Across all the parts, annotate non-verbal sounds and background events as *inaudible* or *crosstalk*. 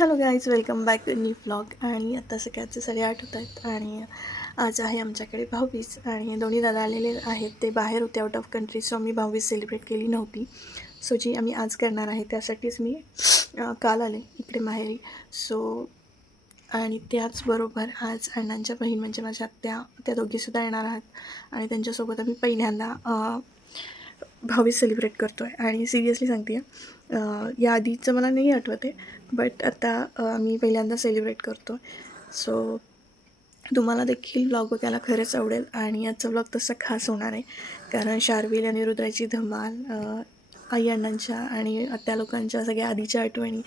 Hello guys welcome back to new blog आणि आता सकाळचे साडेआठ होत आहेत आणि आज आहे आमच्याकडे भाऊबीज. आणि दोन्ही दादा आलेले आहेत. ते बाहेर होते आउट ऑफ कंट्री सो आम्ही भाऊबीज सेलिब्रेट केली नव्हती. सो जी आम्ही आज करणार आहे त्यासाठीच मी काल आले इकडे माहेरी. सो आणि त्याचबरोबर आज अण्णांच्या बहीण म्हणजे माझ्या आत्या त्या दोघीसुद्धा येणार आहात. आणि त्यांच्यासोबत आम्ही पहिल्यांदा भाऊबीज सेलिब्रेट करतो आहे आणि सिरियसली सांगते या आधीचं मला नाही आठवत आहे बट आता आम्ही पहिल्यांदा सेलिब्रेट करतो सो तुम्हाला देखील ब्लॉग बघायला खरंच आवडेल आणि याचा ब्लॉग तसा खास होणार आहे कारण शार्विल आणि रुद्राची धमाल आई अण्णांच्या आणि त्या लोकांच्या सगळ्या आधीच्या आठवणी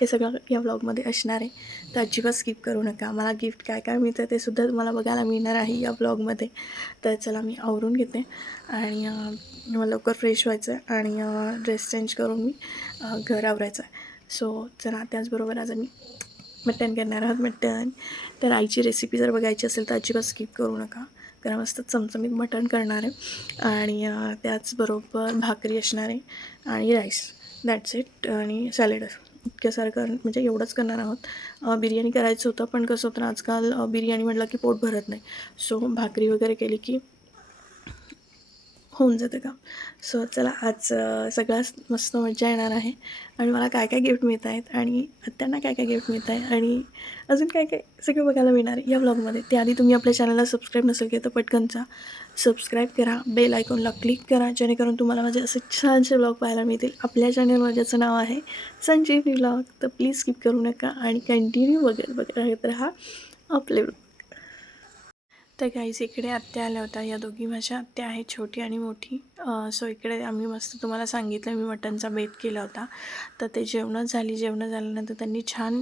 हे सगळं या ब्लॉगमध्ये असणार आहे. तर अजिबात स्किप करू नका. मला गिफ्ट काय काय मिळतं ते सुद्धा तुम्हाला बघायला मिळणार आहे या ब्लॉगमध्ये तर चला मी आवरून घेते. आणि मला लवकर फ्रेश व्हायचं आहे आणि ड्रेस चेंज करून मी घर आवरायचं आहे सो चला त्याचबरोबर आज आम्ही मटण करणार आहोत मटण तर आईची रेसिपी जर बघायची असेल तर अजिबात स्किप करू नका. कारण मस्त चमचमीत मटण करणार. आहे आणि त्याचबरोबर भाकरी असणार आहे आणि राईस दॅट्स इट आणि सॅलेड इतक्यासारखं म्हणजे एवढंच करणार आहोत. बिर्याणी करायचं होतं पण कसं होतं आजकाल बिर्याणी म्हटलं की पोट भरत नाही. सो भाकरी वगैरे केली की होऊन जातं का? सो चला आज अ, सगळ्यात मस्त मजा येणार आहे. आणि मला काय काय गिफ्ट मिळत आहेत? आणि त्यांना काय काय गिफ्ट मिळत आहे आणि अजून काय काय सगळं बघायला मिळणार आहे या ब्लॉगमध्ये त्याआधी तुम्ही आपल्या चॅनलला सबस्क्राईब नसेल केलं तर पटकनचा सबस्क्राईब करा बेल आयकॉनला क्लिक करा जेणेकरून तुम्हाला माझे असे छानसे ब्लॉग पाहायला मिळतील. आपल्या चॅनलवर ज्याचं नाव आहे संजीवनी ब्लॉग तर प्लीज स्किप करू नका. आणि कंटिन्यू बघत बघत राहा आपले ब्लॉग तर काहीच इकडे आत्या आल्या होत्या. या दोघी माझ्या आत्या आहेत छोटी आणि मोठी. सो इकडे आम्ही मस्त तुम्हाला सांगितलं मी मटनचा बेत केला होता. तर ते जेवणं झाली. जेवणं झाल्यानंतर त्यांनी छान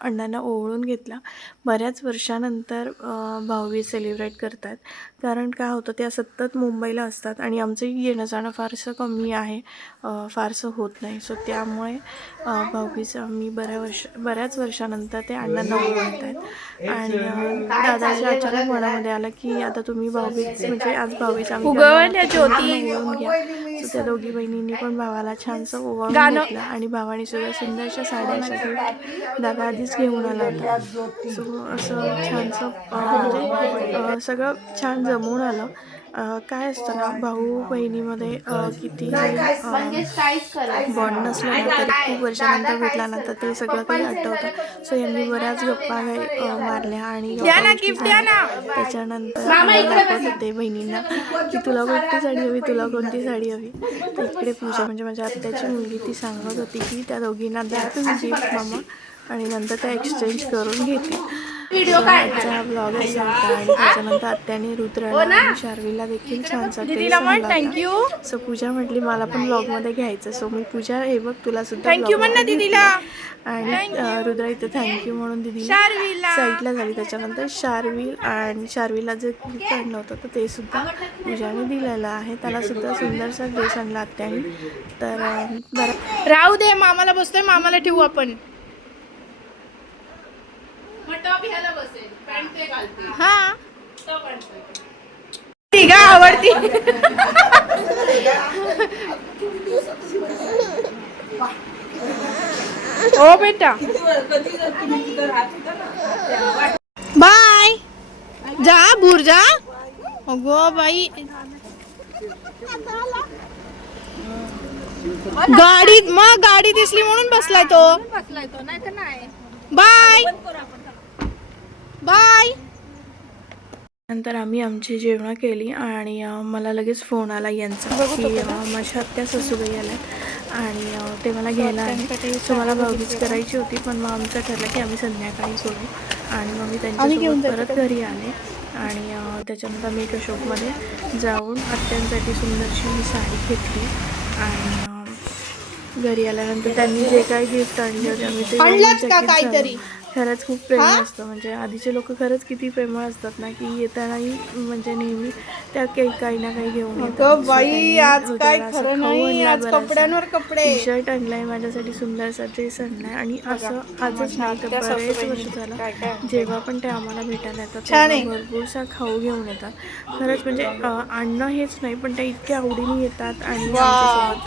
अण्णांना ओवळून घेतला. बऱ्याच वर्षानंतर अ, भाऊबीज सेलिब्रेट करतात. कारण काय होतं त्या सतत मुंबईला असतात आणि आमचं येणं जाणं फारसं कमी आहे फारसं होत नाही सो त्यामुळे अ, भाऊबीज आम्ही बऱ्या वर्ष बऱ्याच वर्षानंतर ते अण्णांना ओवळत आहेत आणि दादाच्या अचानक मनामध्ये आलं की आता तुम्ही भाऊबीज म्हणजे आज भाऊबीज आम्ही ओवाळून घ्या. सो त्या दोघी बहिणींनी पण भावाला छानसं ओवाळून घेतलं आणि भावाने सुद्धा सुंदरशा साड्या अशा घेतल्या. दादा आधीच घेऊन आला होता सो असं छानसं म्हणजे सगळं छान जमून आलं. काय असतं ना भाऊ बहिणीमध्ये किती बॉन्ड नसलं ना तरी खूप वर्षानंतर भेटला ना तर ते सगळं काही आठवतं. सो यांनी बऱ्याच गप्पा मारल्या आणि. त्याच्यानंतर दाखवत होते बहिणींना की तुला कोणती साडी हवी तुला कोणती साडी हवी? तर इकडे पूजा म्हणजे माझ्या आत्याची मुलगी ती सांगत होती की त्या दोघींना द्या तुम्ही गिफ्ट मामा. आणि नंतर त्या एक्सचेंज करून घेतील हा ब्लॉग आणि त्याच्यानंतर आत्याने रुद्राला आणि शार्वीला देखील छानसा. थँक्यू सो पूजा म्हटली मला पण ब्लॉगमध्ये घ्यायचं सो मी पूजा हे बघ तुला सुद्धा थँक्यू म्हण दीदीला. आणि रुद्रा इथे थँक्यू म्हणून दिदी. साईडला झाली. त्याच्यानंतर शार्विल आणि शार्विला जे आणलं होतं तर ते सुद्धा पूजाने दिलेलं आहे. त्याला सुद्धा सुंदरसा ड्रेस आणला आत्याने. तर बरं. राहू दे मामाला बसतोय मामाला ठेवू आपण. हा. ठीक आहे आवडती. हो बेटा. बाय. जा भूर जा. अगो बाई. गाडीत मग गाडी दिसली म्हणून बसलाय तो. बाय. बाय. नंतर आम्ही आमची जेवणं केली आणि मला लगेच फोन आला यांचा की माझ्या आत्या सासूबाई आल्या आणि ते मला घ्यायला आहे. सो मला भाऊबीज करायची होती पण मग आमचं ठरलं की आम्ही संध्याकाळी करू. आणि मग मी त्यांच्यासोबत परत घरी आले. आणि त्याच्यानंतर मी एका शॉपमध्ये जाऊन आत्यांसाठी सुंदरशी मी साडी घेतली. आणि घरी आल्यानंतर त्यांनी जे काही गिफ्ट आणले होते आम्ही ते काहीतरी? खरंच खूप प्रेम असतं. म्हणजे आधीचे लोक खरंच किती प्रेमळ असतात ना की येतानाही म्हणजे नेहमी त्या काही काही ना काही घेऊन येतात. बाई आज काय खरं नाही आज. कपड्यांवर कपडे. टी शर्ट आणलाय माझ्यासाठी सुंदरसा ड्रेस आणलाय आणि असं आजच नाही तर बरेच वर्ष झालं. जेव्हा पण ते आम्हाला भेटायला येतात. भरपूरसा खाऊ घेऊन येतात. खरंच म्हणजे आणणं हेच नाही पण ते इतक्या आवडीने येतात आणि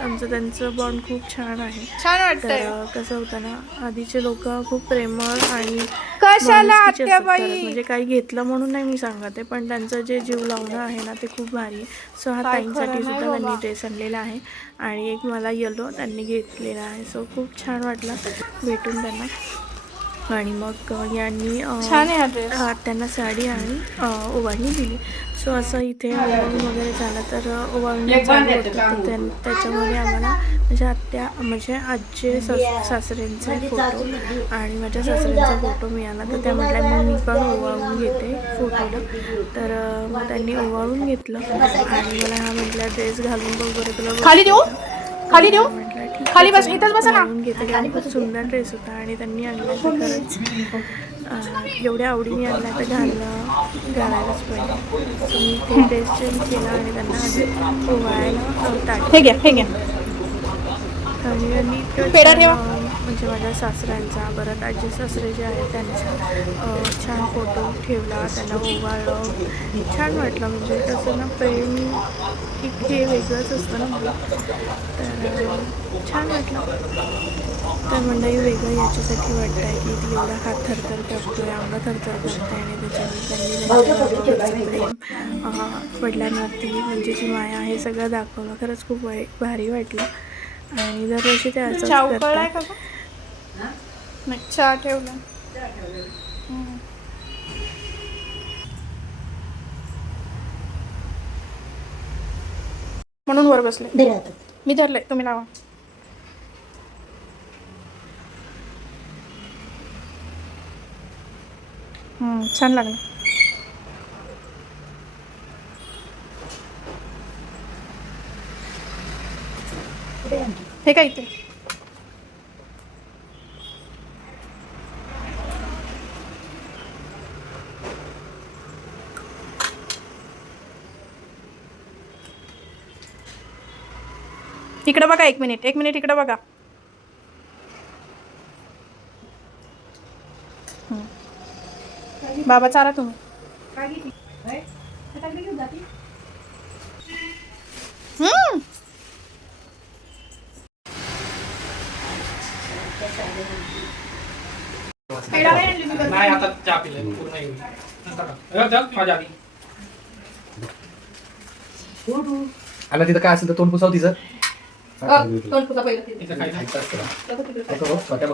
आमचं त्यांचं बॉन्ड खूप छान आहे. छान तर कसं होतं ना आधीचे लोक खूप प्रेमळ आणि कशाला आत्याबाई? म्हणजे काही घेतलं म्हणून नाही मी सांगत आहे पण त्यांचं जे जीव लावणं आहे ना ते खूप भारी आहे. सो हा ताईंसाठी सुद्धा त्यांनी. ड्रेस आणलेला आहे आणि एक मला येलो त्यांनी घेतलेला आहे. सो खूप छान वाटलं भेटून त्यांना. आणि मग यांनी त्यांना साडी आणि ओवाळणी दिली. सो असं इथे ओवाळून वगैरे झालं तर अं, ओवाळणी चालू होतं. तर त्यां- त्याच्यामध्ये आम्हाला माझ्या आत्या म्हणजे आजी सास सासऱ्यांचे फोटो आणि माझ्या सासऱ्यांचा फोटो मिळाला तर त्या म्हटल्या मग मी पण ओवाळून घेते फोटोला तर मग त्यांनी ओवाळून घेतलं आणि मला हा म्हटला ड्रेस घालून बघ बरं तुला खाली देऊ? का? खाली देऊ? म्हटलं ठीक आहे, खाली बस, चल. इथंच बसा ना. घालून घेते कारण खूप सुंदर ड्रेस होता आणि त्यांनी आणला खरंच एवढ्या आवडीने आणला तर घालणं घालायलाच पाहिजे. मी चेंज केला आणि त्यांना हे घ्या हे घ्या. आणि. अं, म्हणजे माझ्या सासऱ्यांचा परत आजी सासरे जे आहेत त्यांचा छान फोटो ठेवला त्यांना ओवाळलं. छान वाटलं म्हणजे कसं ना प्रेम एक हे वेगळंच असतं ना. तर छान वाटलं. तर मंडळी वेगळं याच्यासाठी वाटतं आहे की ती एवढा हात थरथर करतोय अंग थरथर करते आणि त्याच्यावर त्यांनी त्यांच्या प्रेम अं, वडिलांवरती म्हणजे जी माया आहे सगळं दाखवलं. खरंच खूप भारी वाटलं. आणि दरवर्षी ते चहा चहा ठेवला. म्हणून वर बसले. मी धरले तुम्ही लावा. छान लागलं. हे काय इथे? इकडं बघा एक मिनिट एक मिनिट इकडं बघा. बाबा चाला तुम्ही. हम्म. नाही आता चहा पिलाय पूर्ण येईल नंतर टाक. चल, माझ्या आधी आणि तिथं काय असेल तर तोंड पुसाव तिचं.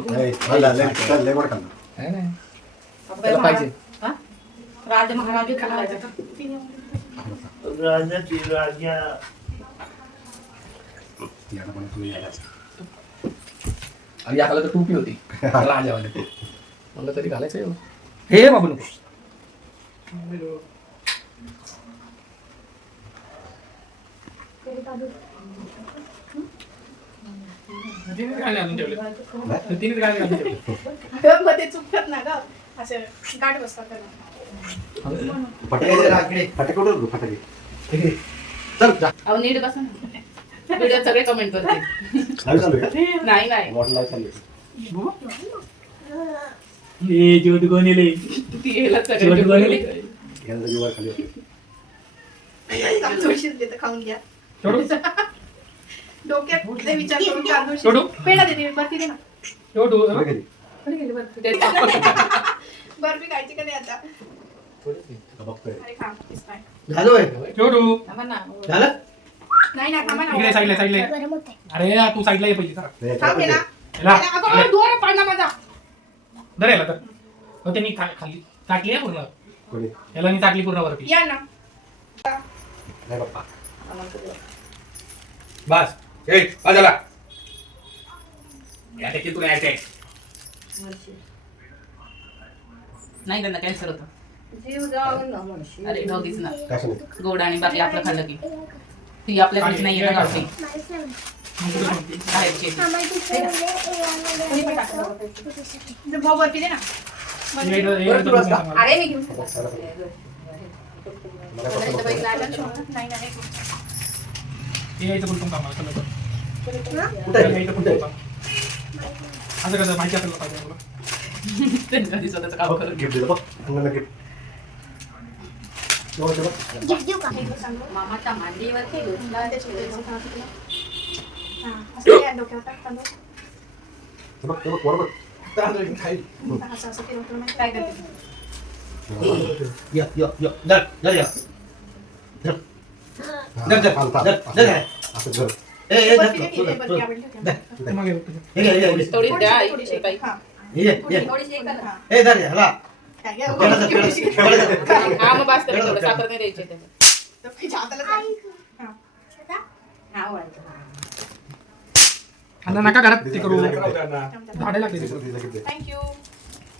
नाही. नाही, नाही. त्याला पाहिजे. याला पण तुम्ही. आणि या तर टोपी होती. *laughs* राजावाले. म्हणलं तरी घालायचं. हे बाबू नको. *laughs* मध्ये चुकतात ना ग. असे गाठ बसतात त्याला. फटाके फटाके कुठं होते? फटाके ठीक आहे. चल जा. अहो नीट बसा ना व्हिडिओ सगळे कमेंट करते? नाही नाही चालू. ए ती याला सगळे? याला जीवावर खाली खाऊन घ्या डोक्यात कुठले विचार करून शिजले. पेढा देते बर्फी दे ना खायची का नाही आता बघतोय. अरे खा दिसतंय. झालं होय? छोडू थांबा ना झालं? नाही ना थांबा इकडे ना साईडला साईडला. अरे तू साईडला ये पहिली जरा. नाही, थांब हे ना. याला. अगं दोर पडला माझा. धर याला तर हो त्यांनी खा- खाल्ली टाकली आहे पूर्ण. कोणी? याला मी टाकली पूर्ण वरती. या ना. नाही बाप्पा. बस. ए बाजूला या त्याची तुला यायचंय नाही त्यांना कॅन्सर होतं. अरे नव्हतीच ना. काय सांगितलं? गोड आणि बाकी आपलं खाल्लं की. ती आपल्या घरची नाही येत बाहेरची ना. अरे मी घेऊन नाही नाही हे. कुठे हे काम. असं कसं माहिती असेल पाहिजे तुला त्यांच्या स्वतःचं काम करत गिफ्ट दिलं बघ. गिफ्ट मामाच्या मांडीवरती हा, असं कर ए ए बरं, दर ठीक आहे, ठीक आहे, बरं, या वेळी ठेवते. ते मागे बघ तुझं. घे, घे, हे. घे. थोडी द्या. हा. मग बास तेवढं साखर नाही द्यायची. तर. अण्णा नका घरात ते करू. झाडे लागते ते. थँक्यू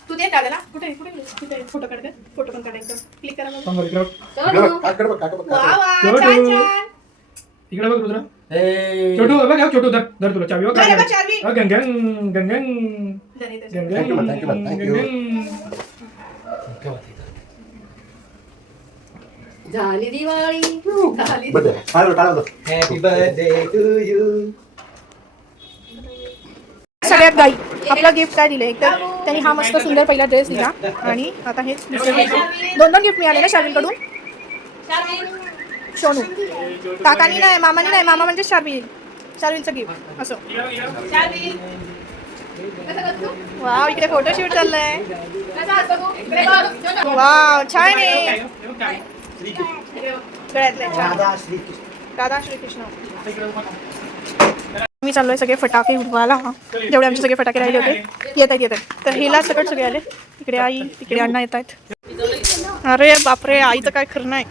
तू दे दादाला. कुठे कुठे कुठे फोटो काढ दे फोटो पण काढायचं. क्लिक करा इकडं बघ. रुद्र. ए छोटू बघ छोटू धर धर तुला चावी. बघ अरे बघ, चावी. झाली दिवाळी झाली हॅपी बर्थडे टू यू सगळ्यात गाई आपलं गिफ्ट काय दिलं एक तर त्यांनी हा मस्त सुंदर पहिला ड्रेस दिला. आणि आता हे. दोन दोन गिफ्ट मिळाले ना शार्विनकडून सोनू. काकानी नाही मामानी नाही मामा म्हणजे शार्विन शार्विनचं गिफ्ट असं. वाव इकडे फोटोशूट चाललंय. वाव छान आहे. गळ्यातले श्रीकृष्ण. मी चाललोय सगळे फटाके उडवायला. जेवढे आमचे सगळे फटाके राहिले होते. येत आहेत येत आहेत. तर हिला सकट सगळे आले. इकडे आई तिकडे अण्णा येत आहेत. अरे बापरे आईचं काय खरं नाही.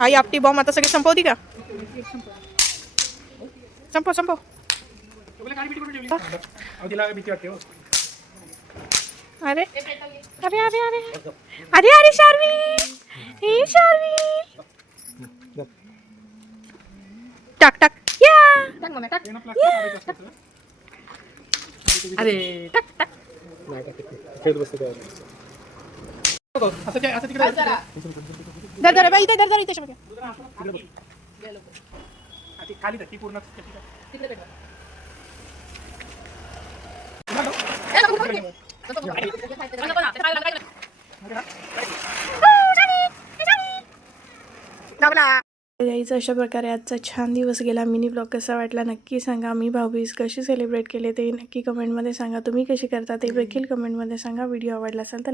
आई आपटी बॉम्ब आता सगळे संपवती का? संपव संपव. तुला गाडी बिडी कुठे ठेवली? अहो, तिला भीती वाटते हो. अरे अरे अरे अरे अरे अरे शार्वी हे शार्वी टाक टाक या टाक मम्मी टाक हे ना plastic काढायचं असतं तुला. अरे टाक टाक असं काय- असं तिकडे दर दर बाई इथे दर दर इथे शोभा. हा, ती खाली धर, ती पूर्ण तिकडे. यायचं अशा प्रकारे आजचा छान दिवस गेला. मिनी ब्लॉग कसा वाटला नक्की सांगा. मी भाऊबीज कशी सेलिब्रेट केले ते नक्की कमेंटमध्ये सांगा. तुम्ही कशी करता ते देखील कमेंटमध्ये सांगा. व्हिडिओ आवडला असेल तर